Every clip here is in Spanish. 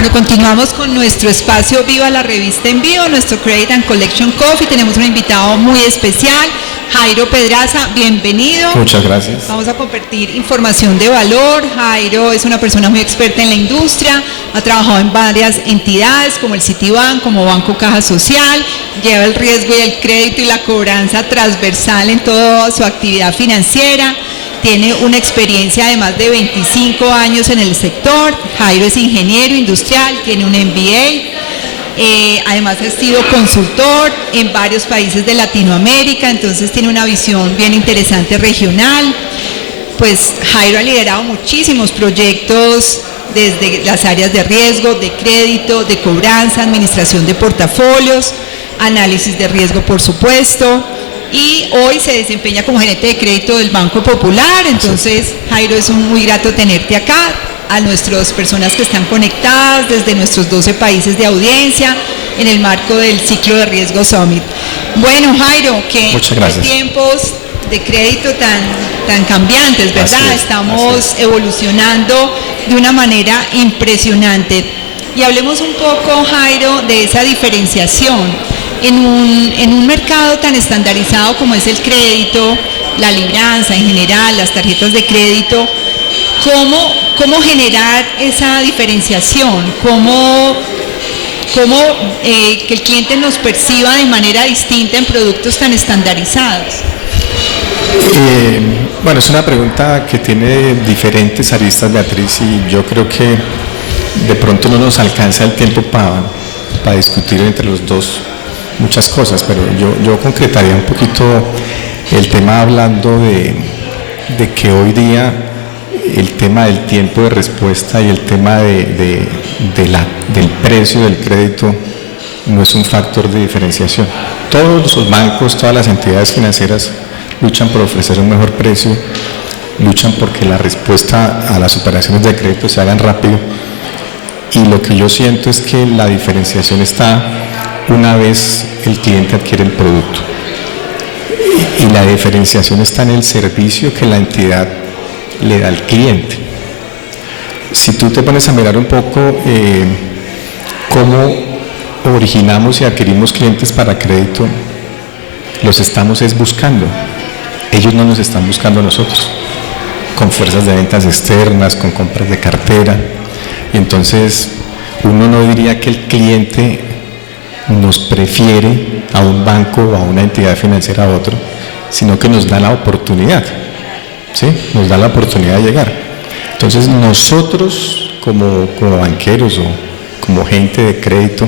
Bueno, continuamos con nuestro espacio Viva la Revista en Vivo, nuestro Credit and Collection Coffee. Tenemos un invitado muy especial, Jairo Pedraza, bienvenido. Muchas gracias. Vamos a compartir información de valor. Jairo es una persona muy experta en la industria, ha trabajado en varias entidades como el Citibank, como Banco Caja Social, lleva el riesgo y el crédito y la cobranza transversal en toda su actividad financiera. Tiene una experiencia de más de 25 años en el sector. Jairo es ingeniero industrial, tiene un MBA, además ha sido consultor en varios países de Latinoamérica, entonces tiene una visión bien interesante regional. Pues Jairo ha liderado muchísimos proyectos desde las áreas de riesgo, de crédito, de cobranza, administración de portafolios, análisis de riesgo, por supuesto. Y hoy se desempeña como gerente de crédito del Banco Popular. Entonces, Jairo, es muy grato tenerte acá, a nuestras personas que están conectadas desde nuestros 12 países de audiencia en el marco del ciclo de riesgo Summit. Bueno, Jairo, qué tiempos de crédito tan cambiantes, ¿verdad? Estamos evolucionando de una manera impresionante. Y hablemos un poco, Jairo, de esa diferenciación. En un mercado tan estandarizado como es el crédito, la libranza en general, las tarjetas de crédito, ¿cómo generar esa diferenciación? ¿Cómo que el cliente nos perciba de manera distinta en productos tan estandarizados? Bueno, es una pregunta que tiene diferentes aristas, Beatriz, y yo creo que de pronto no nos alcanza el tiempo para discutir entre los dos muchas cosas, pero yo concretaría un poquito el tema hablando de que hoy día el tema del tiempo de respuesta y el tema del precio del crédito no es un factor de diferenciación. Todos los bancos, todas las entidades financieras luchan por ofrecer un mejor precio, luchan porque la respuesta a las operaciones de crédito se hagan rápido, y lo que yo siento es que la diferenciación está una vez el cliente adquiere el producto, y la diferenciación está en el servicio que la entidad le da al cliente. Si tú te pones a mirar un poco cómo originamos y adquirimos clientes para crédito, los estamos buscando, ellos no nos están buscando a nosotros, con fuerzas de ventas externas, con compras de cartera, y entonces uno no diría que el cliente nos prefiere a un banco o a una entidad financiera a otro, sino que nos da la oportunidad, ¿sí? Nos da la oportunidad de llegar. Entonces nosotros como banqueros o como gente de crédito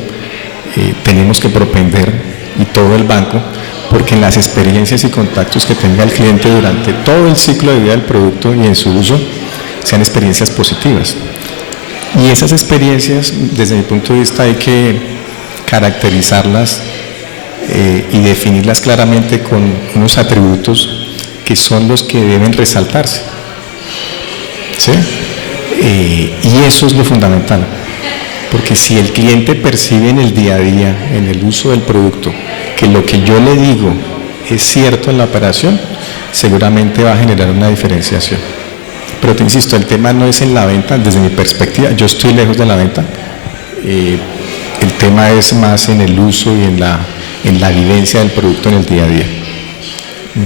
tenemos que propender, y todo el banco, porque en las experiencias y contactos que tenga el cliente durante todo el ciclo de vida del producto y en su uso sean experiencias positivas. Y esas experiencias, desde mi punto de vista, hay que caracterizarlas y definirlas claramente con unos atributos que son los que deben resaltarse, ¿sí? Y eso es lo fundamental, porque si el cliente percibe en el día a día, en el uso del producto, que lo que yo le digo es cierto en la operación, seguramente va a generar una diferenciación. Pero te insisto, el tema no es en la venta, desde mi perspectiva, yo estoy lejos de la venta. El tema es más en el uso y en la vivencia del producto en el día a día,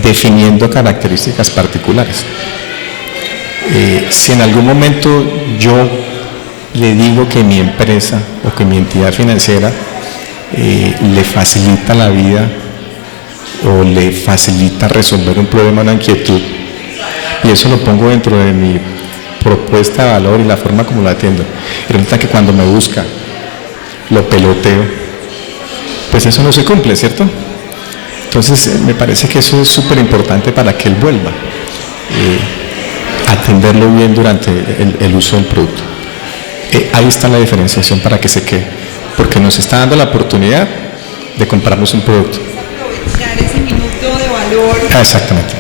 definiendo características particulares. Si en algún momento yo le digo que mi empresa o que mi entidad financiera le facilita la vida o le facilita resolver un problema, una inquietud, y eso lo pongo dentro de mi propuesta de valor y la forma como lo atiendo, y resulta que cuando me busca lo peloteo, pues eso no se cumple, ¿cierto? Entonces me parece que eso es súper importante para que él vuelva, atenderlo bien durante el uso del producto. Ahí está la diferenciación para que se quede, porque nos está dando la oportunidad de comprarnos un producto. Aprovechar ese minuto de valor. Exactamente.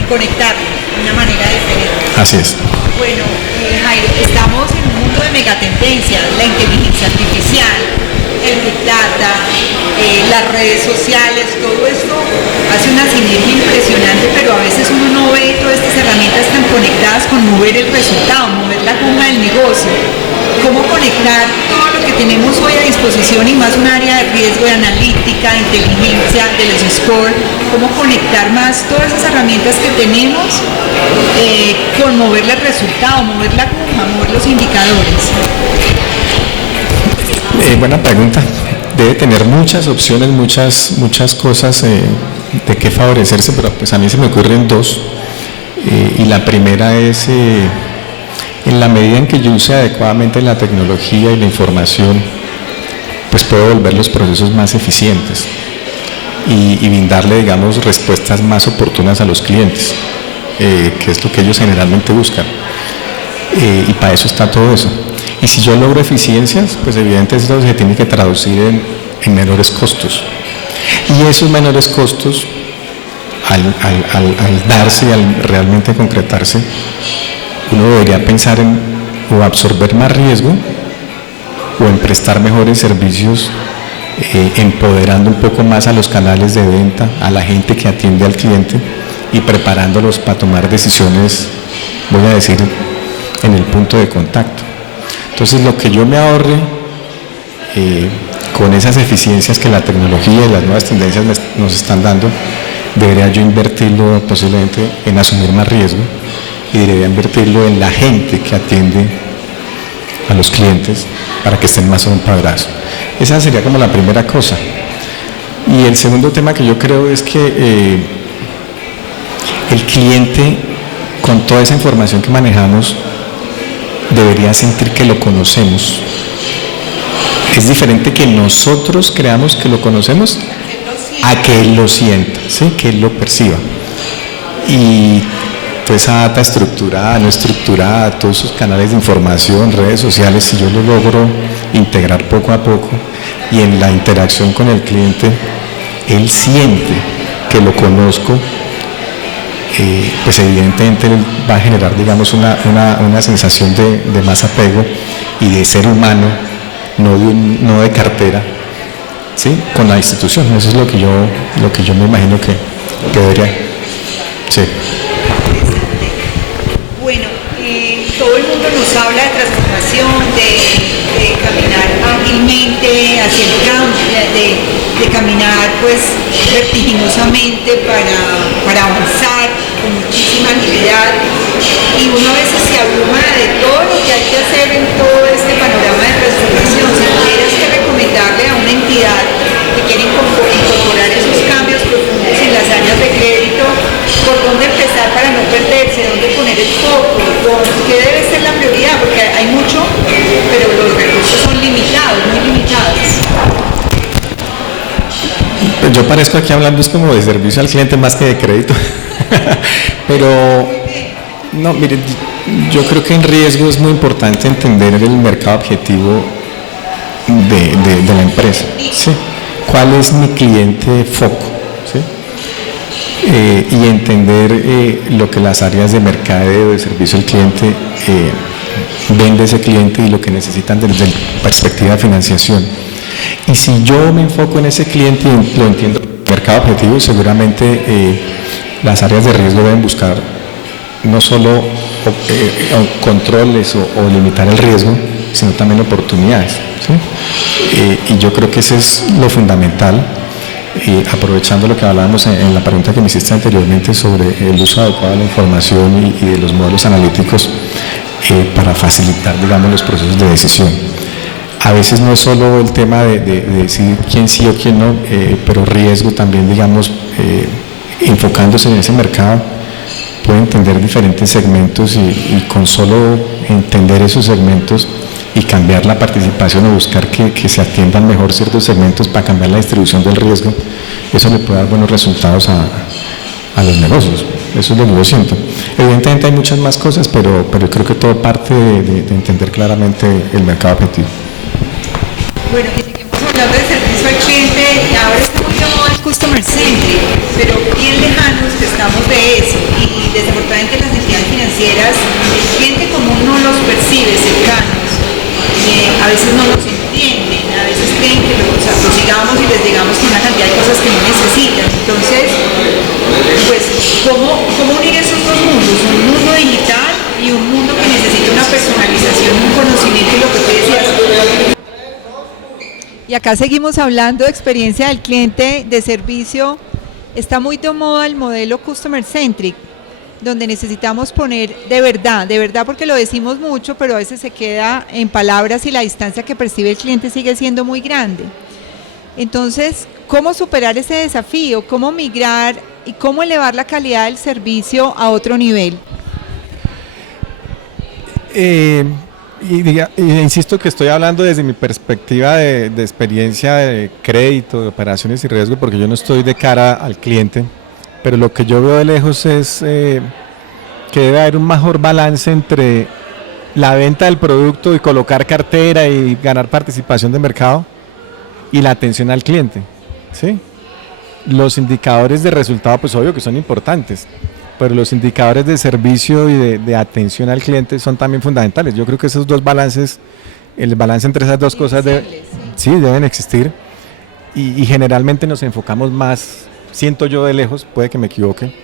Y conectarlo de una manera diferente. Así es. Bueno, Jairo, estamos en un mundo de megatendencias, la inteligencia artificial, el Big Data, las redes sociales, todo esto hace una sinergia impresionante, pero a veces uno no ve todas estas herramientas tan conectadas con mover el resultado, mover la goma del negocio. cómo conectar todo lo que tenemos hoy a disposición y más un área de riesgo, de analítica, de inteligencia, de los scores, cómo conectar más todas esas herramientas que tenemos con moverle el resultado, mover la aguja, mover los indicadores. Buena pregunta. Debe tener muchas opciones, muchas cosas de qué favorecerse, pero pues a mí se me ocurren dos. Y la primera es, en la medida en que yo use adecuadamente la tecnología y la información, pues puedo volver los procesos más eficientes y brindarle, digamos, respuestas más oportunas a los clientes, que es lo que ellos generalmente buscan. Y para eso está todo eso. Y si yo logro eficiencias, pues evidentemente eso se tiene que traducir en menores costos. Y esos menores costos, al darse y al realmente concretarse, uno debería pensar en o absorber más riesgo o en prestar mejores servicios, empoderando un poco más a los canales de venta, a la gente que atiende al cliente y preparándolos para tomar decisiones, voy a decir, en el punto de contacto. Entonces, lo que yo me ahorre con esas eficiencias que la tecnología y las nuevas tendencias nos están dando, debería yo invertirlo posiblemente en asumir más riesgo y debería invertirlo en la gente que atiende a los clientes para que estén más empobrados. Esa sería como la primera cosa. Y el segundo tema que yo creo es que el cliente, con toda esa información que manejamos, debería sentir que lo conocemos. Es diferente que nosotros creamos que lo conocemos a que él lo sienta, ¿sí? Que él lo perciba. Y toda esa data estructurada, no estructurada, todos esos canales de información, redes sociales, si yo lo logro integrar poco a poco y en la interacción con el cliente, él siente que lo conozco, pues evidentemente va a generar, digamos, una sensación de más apego y de ser humano, no de cartera, ¿sí? Con la institución. Eso es lo que yo me imagino que debería. Sí. Bueno, todo el mundo nos habla de transformación, de caminar ágilmente hacia el cambio, de caminar pues vertiginosamente para avanzar con muchísima agilidad, y uno a veces se abruma de todo lo que hay que hacer en todo este panorama de transformación. Si tuvieras que recomendarle a una entidad que quiere incorporar esos cambios profundos en las áreas de crédito, ¿por dónde empezar para no perderse? ¿Dónde poner el foco? ¿Qué debe ser la prioridad? Porque hay mucho, pero los recursos son limitados, muy limitados. Pues yo parezco aquí hablando es como de servicio al cliente más que de crédito. Pero no, miren, yo creo que en riesgo es muy importante entender el mercado objetivo de la empresa, ¿sí? ¿Cuál es mi cliente foco? ¿Sí? Y entender lo que las áreas de mercadeo, de servicio al cliente ven de ese cliente y lo que necesitan desde la perspectiva de financiación. Y si yo me enfoco en ese cliente y lo entiendo como mercado objetivo, seguramente las áreas de riesgo deben buscar no solo controles o limitar el riesgo, sino también oportunidades, ¿sí? Y yo creo que ese es lo fundamental, aprovechando lo que hablábamos en la pregunta que me hiciste anteriormente sobre el uso adecuado de la información y de los modelos analíticos para facilitar, digamos, los procesos de decisión. A veces no es solo el tema de decidir quién sí o quién no, pero riesgo también, digamos, enfocándose en ese mercado, puede entender diferentes segmentos y con solo entender esos segmentos y cambiar la participación o buscar que se atiendan mejor ciertos segmentos para cambiar la distribución del riesgo, eso le puede dar buenos resultados a los negocios. Eso es lo que yo siento. Evidentemente hay muchas más cosas, pero creo que todo parte de entender claramente el mercado objetivo. Bueno, que seguimos hablando de servicio al cliente, ahora estamos llamando al customer centric, pero bien lejanos que estamos de eso, y desafortunadamente las entidades financieras, el cliente común no los percibe cercanos, a veces no los entienden, a veces creen que los aprosigamos y les digamos con una cantidad de cosas que no necesitan. Entonces, pues, ¿cómo unir esos dos mundos? Un mundo digital y un mundo que necesita una personalización, un conocimiento y lo que ustedes Y acá seguimos hablando de experiencia del cliente, de servicio. Está muy de moda el modelo Customer Centric, donde necesitamos poner de verdad, porque lo decimos mucho, pero a veces se queda en palabras y la distancia que percibe el cliente sigue siendo muy grande. Entonces, ¿cómo superar ese desafío? ¿Cómo migrar y cómo elevar la calidad del servicio a otro nivel? Insisto que estoy hablando desde mi perspectiva de experiencia de crédito, de operaciones y riesgo, porque yo no estoy de cara al cliente, pero lo que yo veo de lejos es que debe haber un mejor balance entre la venta del producto y colocar cartera y ganar participación de mercado y la atención al cliente, ¿sí? Los indicadores de resultado, pues obvio que son importantes, pero los indicadores de servicio y de atención al cliente son también fundamentales. Yo creo que esos dos balances, el balance entre esas dos cosas sí, deben existir y generalmente nos enfocamos más, siento yo de lejos, puede que me equivoque,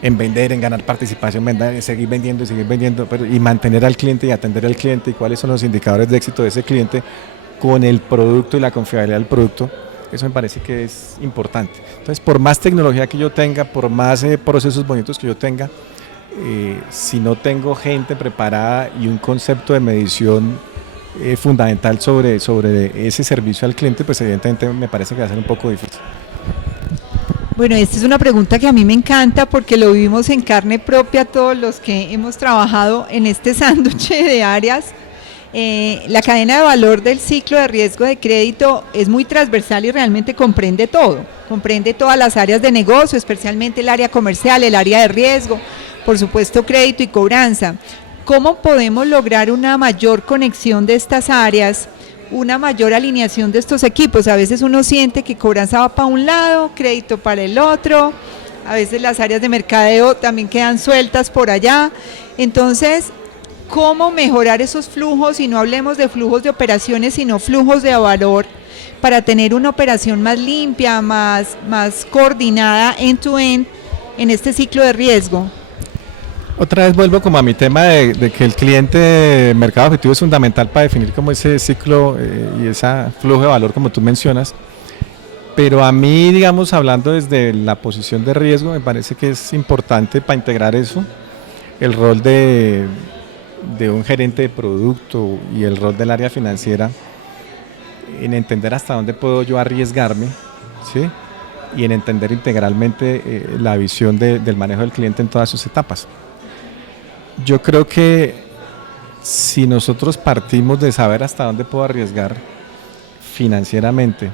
en vender, en ganar participación, seguir vendiendo y mantener al cliente y atender al cliente y cuáles son los indicadores de éxito de ese cliente con el producto y la confiabilidad del producto. Eso me parece que es importante. Entonces, por más tecnología que yo tenga, por más procesos bonitos que yo tenga, si no tengo gente preparada y un concepto de medición fundamental sobre ese servicio al cliente, pues evidentemente me parece que va a ser un poco difícil. Bueno, esta es una pregunta que a mí me encanta porque lo vivimos en carne propia todos los que hemos trabajado en este sándwich de áreas. La cadena de valor del ciclo de riesgo de crédito es muy transversal y realmente comprende todo, comprende todas las áreas de negocio, especialmente el área comercial, el área de riesgo, por supuesto crédito y cobranza. ¿Cómo podemos lograr una mayor conexión de estas áreas, una mayor alineación de estos equipos? A veces uno siente que cobranza va para un lado, crédito para el otro, a veces las áreas de mercadeo también quedan sueltas por allá. Entonces, ¿cómo mejorar esos flujos? Y no hablemos de flujos de operaciones, sino flujos de valor, para tener una operación más limpia, más coordinada end-to-end en este ciclo de riesgo. Otra vez vuelvo como a mi tema de que el cliente de mercado objetivo es fundamental para definir como ese ciclo y ese flujo de valor como tú mencionas, pero a mí, digamos, hablando desde la posición de riesgo, me parece que es importante para integrar eso, el rol de un gerente de producto y el rol del área financiera en entender hasta dónde puedo yo arriesgarme, ¿sí? Y en entender integralmente la visión del manejo del cliente en todas sus etapas. Yo creo que si nosotros partimos de saber hasta dónde puedo arriesgar financieramente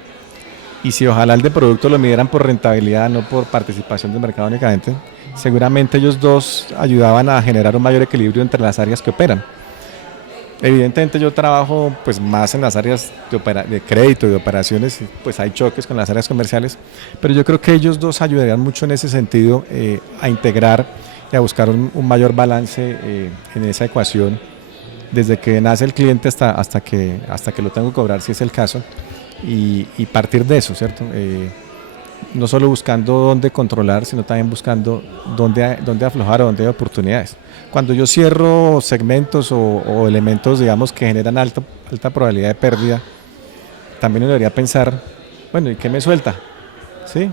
y si ojalá el de producto lo midieran por rentabilidad, no por participación del mercado únicamente, seguramente ellos dos ayudaban a generar un mayor equilibrio entre las áreas que operan. Evidentemente yo trabajo pues más en las áreas de crédito y de operaciones, pues hay choques con las áreas comerciales, pero yo creo que ellos dos ayudarían mucho en ese sentido a integrar y a buscar un mayor balance en esa ecuación, desde que nace el cliente hasta que lo tengo que cobrar, si es el caso, y partir de eso, ¿cierto? No solo buscando dónde controlar, sino también buscando dónde aflojar o dónde hay oportunidades. Cuando yo cierro segmentos o elementos, digamos, que generan alta probabilidad de pérdida, también uno debería pensar, bueno, ¿y qué me suelta? ¿Sí?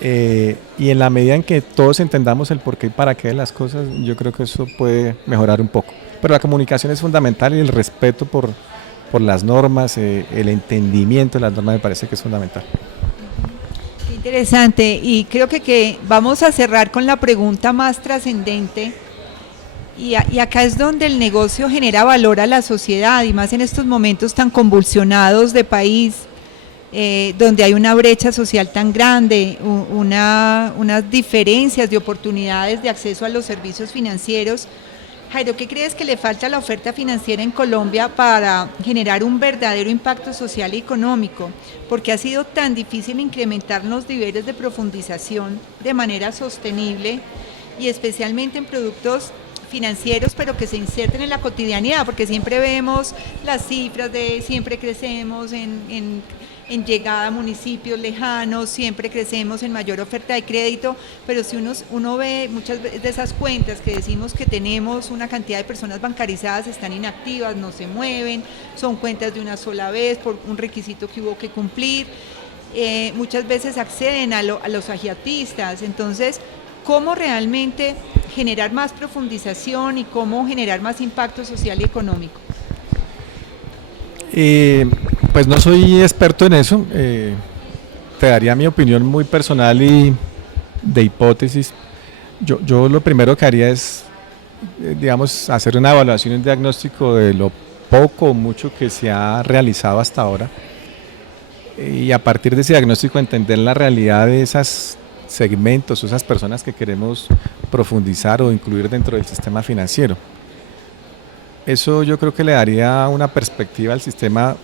Y en la medida en que todos entendamos el porqué y para qué de las cosas, yo creo que eso puede mejorar un poco. Pero la comunicación es fundamental y el respeto por las normas, el entendimiento de las normas me parece que es fundamental. Interesante, y creo que vamos a cerrar con la pregunta más trascendente, y acá es donde el negocio genera valor a la sociedad, y más en estos momentos tan convulsionados de país, donde hay una brecha social tan grande, unas diferencias de oportunidades de acceso a los servicios financieros. Jairo, ¿qué crees que le falta a la oferta financiera en Colombia para generar un verdadero impacto social y económico? Porque ha sido tan difícil incrementar los niveles de profundización de manera sostenible y especialmente en productos financieros, pero que se inserten en la cotidianidad, porque siempre vemos las cifras de siempre crecemos en en llegada a municipios lejanos, siempre crecemos en mayor oferta de crédito, pero si uno ve muchas de esas cuentas que decimos que tenemos una cantidad de personas bancarizadas, están inactivas, no se mueven, son cuentas de una sola vez por un requisito que hubo que cumplir, muchas veces acceden a los agiatistas. Entonces, ¿cómo realmente generar más profundización y cómo generar más impacto social y económico? Pues no soy experto en eso, te daría mi opinión muy personal y de hipótesis. Yo lo primero que haría es, digamos, hacer una evaluación y un diagnóstico de lo poco o mucho que se ha realizado hasta ahora, y a partir de ese diagnóstico entender la realidad de esos segmentos, esas personas que queremos profundizar o incluir dentro del sistema financiero. Eso yo creo que le daría una perspectiva al sistema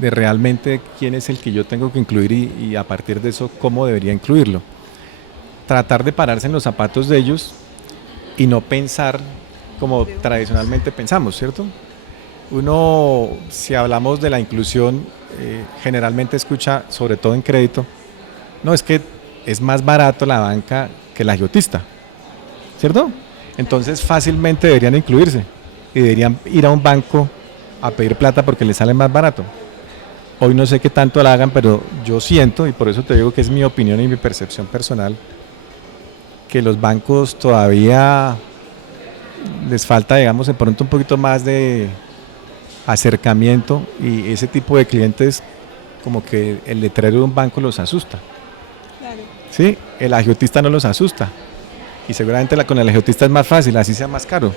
de realmente quién es el que yo tengo que incluir y a partir de eso cómo debería incluirlo. Tratar de pararse en los zapatos de ellos y no pensar como tradicionalmente pensamos, ¿cierto? Uno, si hablamos de la inclusión, generalmente escucha, sobre todo en crédito, no, es que es más barato la banca que el agiotista, ¿cierto? Entonces fácilmente deberían incluirse y deberían ir a un banco a pedir plata porque les sale más barato. Hoy no sé qué tanto la hagan, pero yo siento, y por eso te digo que es mi opinión y mi percepción personal, que los bancos todavía les falta, digamos, de pronto un poquito más de acercamiento, y ese tipo de clientes como que el letrero de un banco los asusta. Claro. Sí, el agiotista no los asusta y seguramente con el agiotista es más fácil, así sea más caro.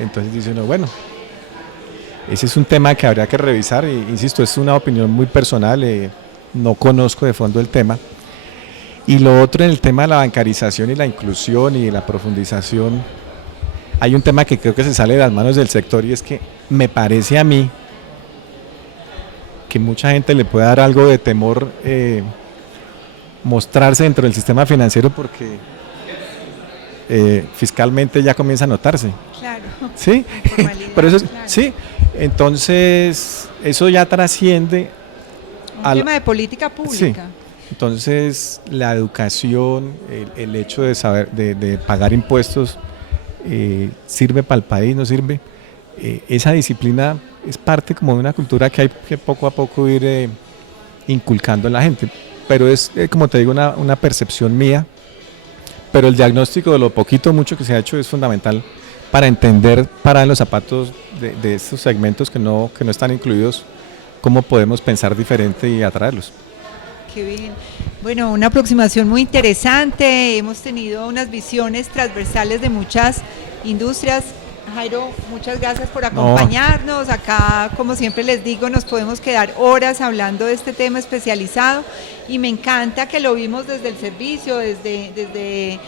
Entonces dice uno, bueno, ese es un tema que habría que revisar, e insisto, es una opinión muy personal, no conozco de fondo el tema. Y lo otro, en el tema de la bancarización y la inclusión y la profundización, hay un tema que creo que se sale de las manos del sector, y es que me parece a mí que mucha gente le puede dar algo de temor mostrarse dentro del sistema financiero porque fiscalmente ya comienza a notarse. Claro. Sí, pero eso, claro. Sí, entonces eso ya trasciende un tema de política pública. Sí. Entonces la educación, el hecho de saber, de pagar impuestos, sirve para el país, no sirve. Esa disciplina es parte como de una cultura que hay que poco a poco ir inculcando en la gente, pero es como te digo una percepción mía, pero el diagnóstico de lo poquito o mucho que se ha hecho es fundamental para entender, para en los zapatos de estos segmentos que no están incluidos, cómo podemos pensar diferente y atraerlos. Qué bien. Bueno, una aproximación muy interesante. Hemos tenido unas visiones transversales de muchas industrias. Jairo, muchas gracias por acompañarnos. Acá, como siempre les digo, nos podemos quedar horas hablando de este tema especializado, y me encanta que lo vimos desde el servicio, desde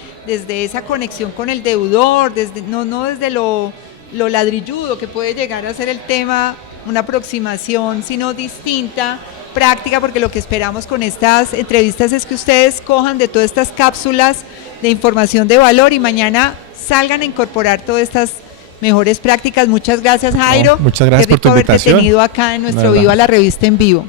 esa conexión con el deudor, no desde lo ladrilludo que puede llegar a ser el tema, una aproximación, sino distinta, práctica, porque lo que esperamos con estas entrevistas es que ustedes cojan de todas estas cápsulas de información de valor y mañana salgan a incorporar todas estas mejores prácticas. Muchas gracias, Jairo. Muchas gracias por tu invitación. Qué rico haberte tenido acá en nuestro Viva la Revista en Vivo.